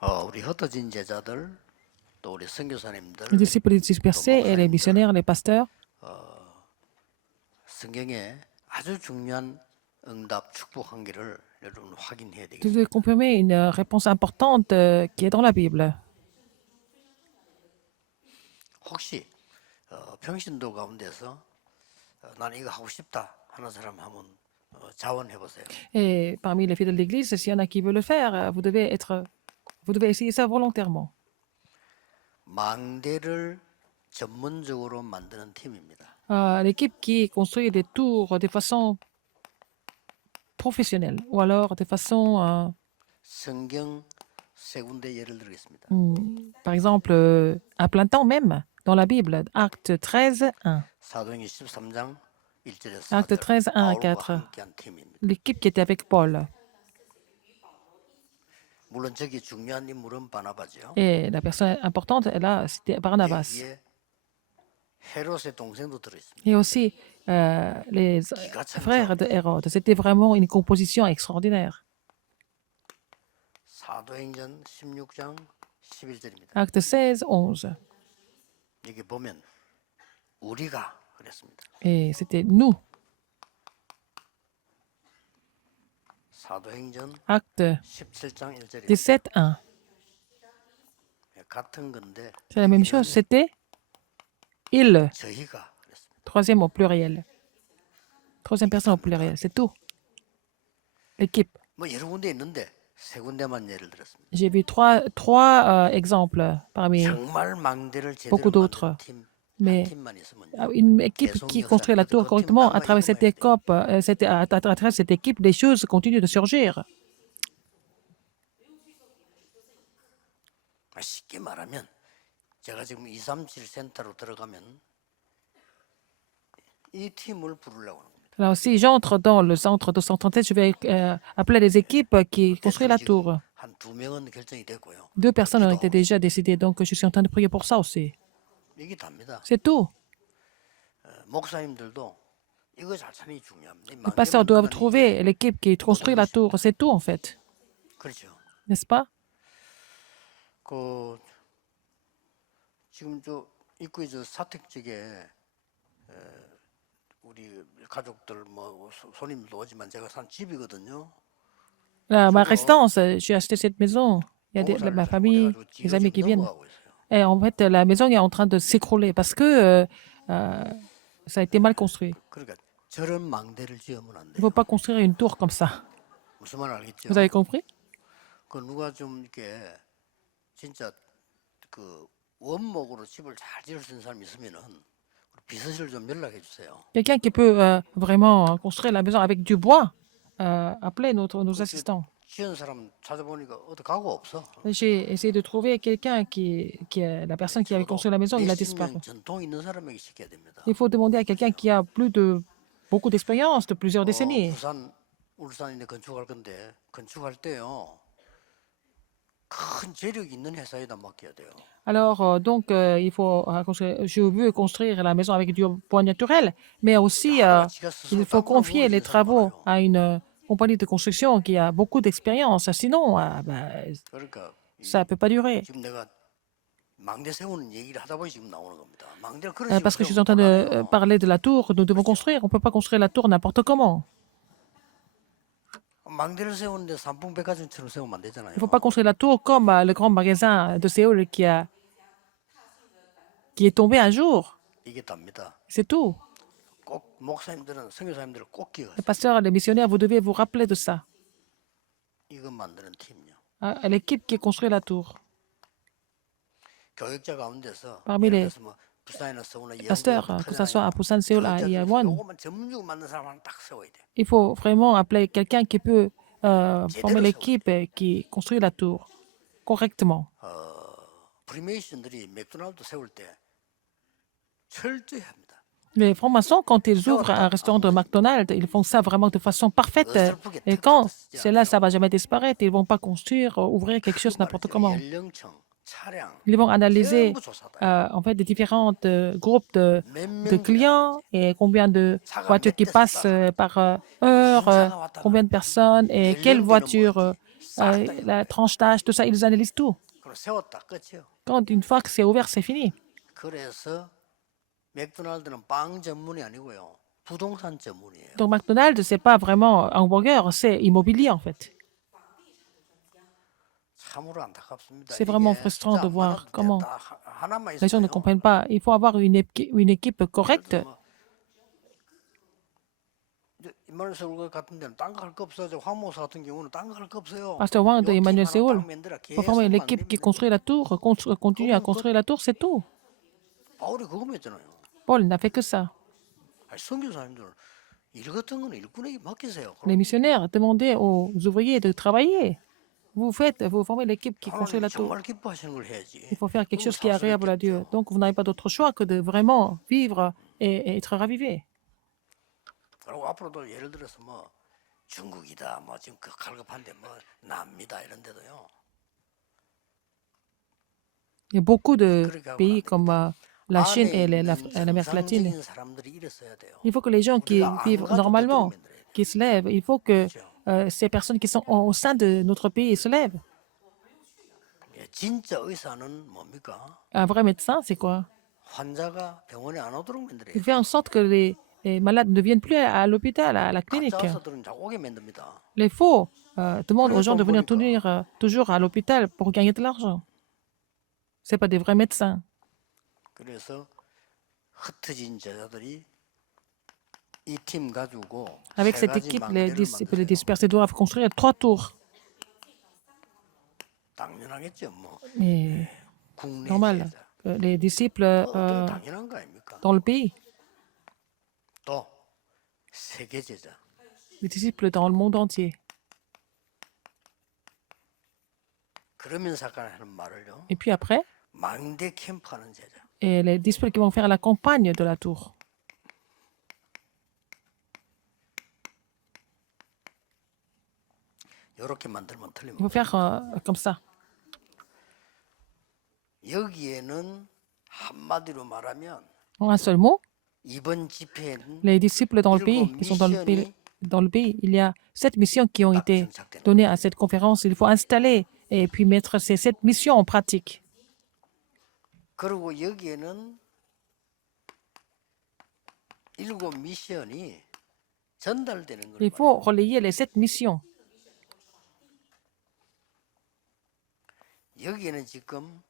우리 흩어진 제자들, 또 우리 Les 선교사님들, disciples 또 dispersés et les 목사님들, missionnaires, les pasteurs. 성경에 아주 중요한 응답 축복 한계를 여러분 확인해야 Vous devez 되겠습니다. confirmer une réponse importante qui est dans la Bible. 혹시 평신도 가운데서 나는 이거 하고 싶다 하는 사람 한번 자원해 보세요. Et parmi les fidèles de l'Église, s'il y en a qui veulent le faire, vous devez essayer ça volontairement. 망대를 전문적으로 만드는 팀입니다. L'équipe qui construit des tours de façon professionnelle ou alors de façon, 성경 세 군데 예를 들겠습니다. par exemple, à plein temps même, dans la Bible, Acte 13, 1. 사도행전 13장 1절에서 Acte 4절 13, 1 à 바울과 4. 함께한 팀입니다. L'équipe qui était avec Paul. 물론 저기 중요한 인물은 바나바죠. Et la personne importante, là, c'était Barnabas. 여기에 헤롯의 동생도 들어있습니다. Et aussi les frères de Hérode. C'était vraiment une composition extraordinaire. 사도행전 16장 11절입니다. Acte 16, 11. 여기 보면 우리가 그랬습니다. Et c'était nous. 사도행전 Acte 17장 1절입니다. 17, 1. 같은 건데 C'est la même chose. C'était il. 저희가 그랬습니다. Troisième au pluriel. Troisième personne au pluriel. C'est tout. L'équipe. 뭐 여러 군데 있는데 세 군데만 예를 들었습니다. J'ai vu trois exemples parmi 정말 망대를 beaucoup 제대로 d'autres. 만든 팀, 한 Mais 팀만 있으면 une équipe qui construit la tour correctement, à travers cette équipe, à travers cette équipe, les choses continuent de surgir. 쉽게 말하면 제가 지금 237 센터로 들어가면 이 팀을 부르려고 합니다. Alors, si j'entre dans le centre de 137, je vais appeler les équipes qui construisent la tour. 한 두 명은 결정이 됐고요. 2 personnes ont été déjà décidées, donc je suis en train de prier pour ça aussi. 이게 답니다. C'est tout. 목사님들도 이거 잘 찾는 게 중요합니다. Les pasteurs doivent trouver l'équipe qui construit la tour. C'est tout, en fait. 그렇죠. N'est-ce pas? 그 지금 저 입구에 저 사택 쪽에 우리 가족들 뭐 손님도 오지만 제가 산 집이거든요. Ma résidence, j'ai acheté cette maison. Il y a ma famille, les amis qui viennent. Et en fait, la maison est en train de s'écrouler parce que ça a été mal construit. 그러니까 저런 망대를 지으면 안 Il ne 돼요. faut pas construire une tour comme ça. 무슨 말 알겠죠? Vous avez compris? 그 누가 좀 이렇게 진짜 그 원목으로 집을 잘 지을 수 있는 사람이 있으면은 비서실 좀 연락해 주세요. Quelqu'un qui peut vraiment construire la maison avec du bois, appelez nos assistants. 지은 사람 찾아보니까 어디 가고 없어. J'ai essayé de trouver quelqu'un la personne qui avait construit la maison, il a disparu. 몇십 년 전통 있는 사람에게 시켜야 됩니다. Il faut demander à quelqu'un qui a beaucoup d'expérience, de plusieurs décennies. 울산인데 건축할 건데 건축할 때요. 큰 재력 있는 회사에다 맡겨야 돼요. Alors, donc, il faut je veux construire la maison avec du bois naturel, mais aussi, il faut confier les travaux à une compagnie de construction qui a beaucoup d'expérience. Sinon, 그러니까 ça ne peut pas durer. 지금 내가 망대 세우는 얘기를 하다 보니 지금 나오는 겁니다. 망대를 그런 Parce que je 식으로 suis en train de 세우면 parler de la tour, nous devons construire. On ne peut pas construire la tour n'importe comment. 망대를 세우는데 삼풍백화점처럼 세우면 안 되잖아요. Il ne faut pas construire la tour comme le grand magasin de Séoul qui est tombé un jour. 이게 답니다. C'est tout. 꼭 목사님들은 선교사님들을 꼭 기억하세요. Les pasteurs, les missionnaires, vous devez vous rappeler de ça. 이거 만드는 팀요. L'équipe qui construit la tour. 교육자 가운데서 Parmi les 뭐 부산에서 오는 pasteurs, que ce soit à Busan, Séoul, à Itaewon, 요것만 전문적으로 만든 사람 하나 딱 세워야 돼. il faut vraiment appeler quelqu'un qui peut former l'équipe qui construit la tour correctement. 프리메이슨들이 맥도날드 세울 때 철저히 합니다. Les francs-maçons, quand ils ouvrent un restaurant de McDonald's, ils font ça vraiment de façon parfaite. Et quand cela, ça ne va jamais disparaître, ils ne vont pas construire, ouvrir quelque chose n'importe comment. 연령청, 차량, Ils vont analyser 전부 조사다. en fait des différents groupes de clients et combien de voitures qui passent par heure, combien de personnes et quelle voiture 싹 다 la tranche d'âge, tout ça, ils analysent tout. 그럼 세웠다 끝이요. Quand une fois que c'est ouvert, c'est fini. 그래서 맥도날드는 빵 전문이 아니고요. 부동산 전문이에요. Donc McDonald's, c'est pas vraiment un hamburger, c'est immobilier en fait. 참으로 안타깝습니다. C'est vraiment 이게 frustrant 숫자 de 안 voir 많아도 comment 다 하나만 les gens ne 있어요. comprennent pas. Il faut avoir une équipe 예를 correcte. 들어 뭐 이제 이만희 서울 같은 데는 딴 거 할 거 없어요. 저 황모사 같은 경우는 딴 거 할 거 없어요. Pasteur Wang de 요 팀 Emmanuel 하나 Séoul, 딱 만들어 pour former 계속 l'équipe qui 만들면 construit la tour, continue à construire la tour, c'est tout. 바울이 그거만 했잖아요. Paul n'a fait que ça. 아니, 선교사님들 일 같은 거는 일꾼에게 맡기세요. Les missionnaires demandaient aux ouvriers de travailler. Vous formez l'équipe qui construit 하나님이 la tour. 정말 기뻐하시는 걸 해야지. Il faut faire quelque 그건 chose qui est agréable à Dieu. 사실이겠죠. Donc vous n'avez pas d'autre choix que de vraiment vivre et être ravivé. 그리고 앞으로도 예를 들어서 뭐 중국이다, 뭐 지금 그 갈급한데 뭐 남미다 이런 데도요. Il y a beaucoup de 그렇게 하면 안 pays 됩니다. comme la Chine 안에 et 있는 l'Amérique latine. 정상적인 사람들이 일었어야 돼요. Il faut que les gens qui 우리가 안 vivent 가도 normalement, 되도록 만들어야 돼요. qui se lèvent, il faut que 그렇죠? ces personnes qui sont au sein de notre pays se lèvent. 예, 진짜 의사는 뭡니까? Un vrai médecin, c'est quoi? 환자가 병원에 안 오도록 만들어야 Il 돼요. fait en sorte que les malades ne viennent plus à l'hôpital, à la clinique. 가짜 의사들은 자꾸 오게 만듭니다. Les faux demandent aux gens de venir toujours à l'hôpital pour gagner de l'argent. Ce pas des vrais médecins. 그래서 흩어진 제자들이 이 팀 가지고 Avec 세 cette 가지 équipe, les 망대를 disciples, les 만들어요. dispersés doivent construire 3 tours. 당연하겠죠. 뭐 Mais 국내 normal 제자. que les disciples 어떻게 당연한 거 아닙니까? dans le pays, 또 세계 제자. les disciples dans le monde entier. 그러면서 아까 하는 말을요. Et puis après, 망대 캠프하는 제자. et les disciples qui vont faire la campagne de la tour. 이렇게 만들면 Il faut 틀립니다. faire comme ça. 여기에는 한마디로 말하면 En un seul mot, 이번 집회는 les disciples dans le pays, qui sont dans le pays, il y a 7 missions qui ont été données à cette conférence. Il faut installer et puis mettre ces 7 missions en pratique. 그리고 여기에는 7 미션이 전달되는 걸 Il faut relayer les 7 missions. 여기에는 지금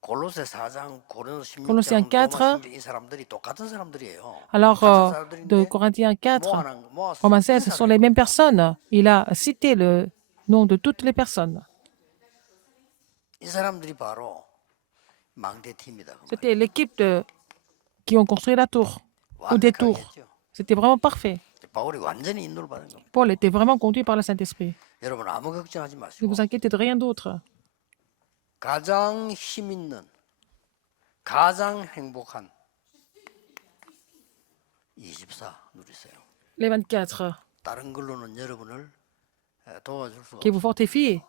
골로새 4장, 고린도 Colossiens 16장, 4, 로마 16장 이 사람들이 똑같은 사람들이에요. Alors, 같은 de 사람들인데 Corinthiens 4, 모아서 Romains 16, ce sont les mêmes personnes. Il a cité le nom de toutes les personnes. 이 사람들이 바로 망대 팀이다. 그 C'était l'équipe qui ont construit la tour, ou des tours. 완벽하겠죠. C'était vraiment parfait. 바울이 완전히 인도를 받은 겁니다. Paul était vraiment conduit par le Saint-Esprit. 여러분 아무 걱정하지 Ne 마시고 vous inquiétez de rien d'autre. 가장 힘 있는, 가장 행복한 24 누리세요. Les 24 다른 걸로는 여러분을 도와줄 수가 qui 없어요. vous fortifient.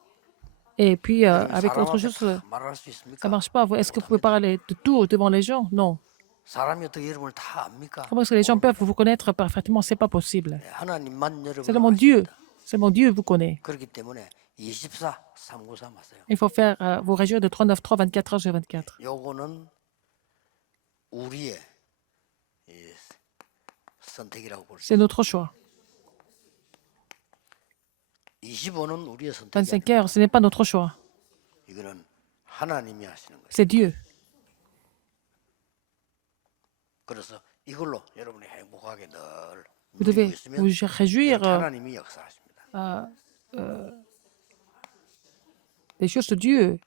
Et puis, avec 사람 autre 앞에 chose, 다 말할 수 있습니까? ça ne marche pas. Est-ce que vous pouvez parler de tout devant les gens? Non. 사람이 어떻게 여러분을 다 압니까? Comment est-ce que les gens peuvent vous connaître parfaitement? C'est pas possible. 하나님만 여러분을 Seulement Dieu. 아십니다. Seulement Dieu vous connaît. 그렇기 때문에 24, 393 하세요. Il faut faire vous réjouir de 3, 9, 3, 24 heures sur 24. 요거는 우리의 이 선택이라고 볼 수 C'est notre choix. 25는 우리의 선택이 25 아니고 heures, ce n'est pas notre choix. 이거는 하나님이 하시는 거예요. C'est Dieu. 그래서 이걸로 여러분이 행복하게 늘 Vous 누리고 devez 있으면 vous réjouir 하나님이 역사하십니다. des choses de Dieu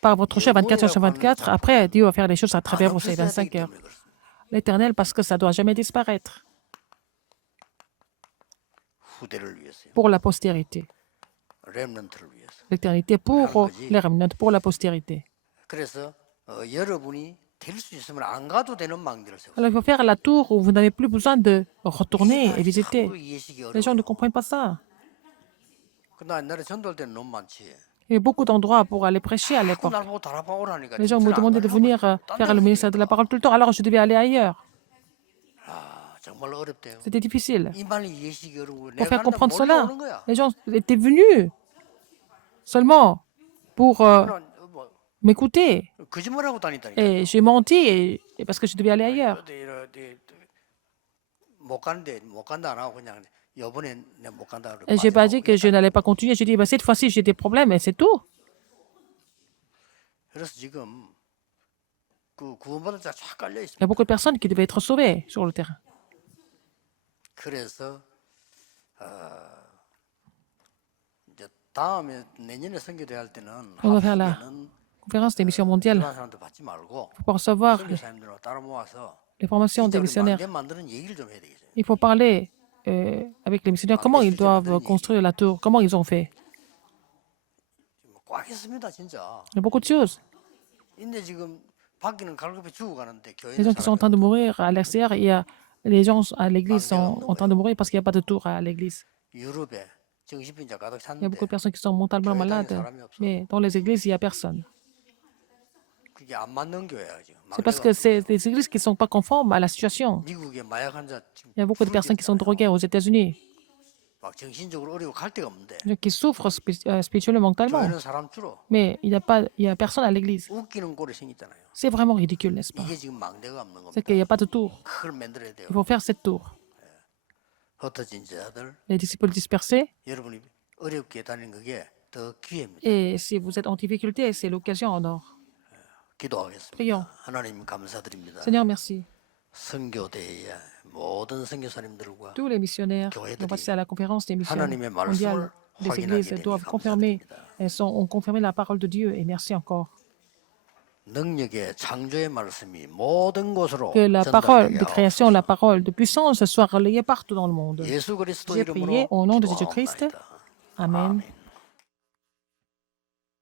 par votre choix 24 heures sur 24. Après, Dieu va faire les choses à travers vous ces 없어져야 25 되기 heures. 때문에 그렇습니다. L'éternel, parce que ça ne doit jamais disparaître 후대를 위해서요. pour la postérité. 렘넌트를 위해서. L'éternité pour les remnants, pour la postérité. 그래서 여러분이 될 수 있으면 안 가도 되는 망대를 세우세요. Alors, il faut faire la tour où vous n'avez plus besoin de retourner et visiter. 참 이해시기 Les gens ne 어려워요. comprennent pas ça. 나 옛날에 전도할 때는 너무 많지. Il y a beaucoup d'endroits pour aller prêcher à 자꾸 l'époque. 날 보고 다락방 오라니까. Les gens me demandaient de venir faire le ministère de la parole tout le temps, alors je devais aller ailleurs. 정말 어렵대요. C'était difficile. 이 말이 이해시기 어려워. Pour 내가 faire 간다면 comprendre 몰려 cela, 오는 거야. les gens étaient venus. seulement pour 저는 뭐 m'écouter. 거짓말하고 다니다니까요. Et j'ai menti et parce que je devais aller ailleurs. 못 가는데 못 간다 안 하고 그냥 이번에 내가 못 간다 그러고 Et j'ai pas dit 빠져나오고 que je 그랬다니까요. n'allais pas continuer. J'ai dit, bah, cette fois-ci, j'ai des problèmes et c'est tout. 그래서 지금 그 구원받을 자가 쫙 깔려 Il y a 있습니다. beaucoup de personnes qui devaient être sauvées sur le terrain. 그래서 이제 다음에 내년에 선교대회 할 때는 On va faire la 한국에는 conférence des missions mondiales 일반 사람들 받지 말고 pour recevoir 선교사님들을 따로 모아서 les formations des 진짜 우리 missionnaires. 망대 만드는 얘기를 좀 해야 되겠어요. Il faut parler avec les missionnaires comment ils doivent construire la tour, comment ils ont fait. 꽉 했습니다 진짜. Il y a beaucoup de choses. 근데 지금 밖에는 갈급히 죽어가는데 Les 교회는 gens qui sont en train de mourir à l'extérieur, il y a les gens à l'église sont en train de mourir parce qu'il n'y a pas de tour à l'église. 유럽에 정신병자 가득 Il y a beaucoup 찼는데 de personnes qui sont mentalement malades, mais dans les églises, il n'y a personne. 그게 안 맞는 교회야 지금. C'est parce que c'est des églises qui ne sont pas conformes à la situation. 미국에 마약 환자 지금 Il y a beaucoup de personnes qui sont droguées aux États-Unis, 막 정신적으로 어려워 갈 데가 없는데 qui souffrent spirituellement, mentalement. 교회는 사람 줄어 Mais il n'y a personne à l'église. 웃기는 꼴이 생겼잖아요. C'est vraiment ridicule, n'est-ce pas? 이게 지금 망대가 없는 C'est 겁니다. qu'il n'y a pas de tour. 그걸 만들어야 돼요. Il faut faire cette tour. 흩어진 자들 Les disciples dispersés. 여러분이 어렵게 다니는 그게 더 기회입니다. Et si vous êtes en difficulté, c'est l'occasion en or. 기도하겠습니다. Prions. 하나님 감사드립니다. Seigneur, merci. 선교대회 모든 선교사님들과 Tous les missionnaires qui ont passé à la conférence des missions 하나님의 mondiales 말씀을 des églises 확인하게 doivent 되니 confirmer, 감사드립니다. ont confirmé la parole de Dieu. Et merci encore. 능력의 창조의 말씀이 모든 곳으로 Que la parole 전달되게 de création, la parole de puissance soit relayée partout dans le monde. 예수 그리스도 J'ai prié 이름으로 au nom de Jésus-Christ. 기도하옵나이다. Amen. 아멘.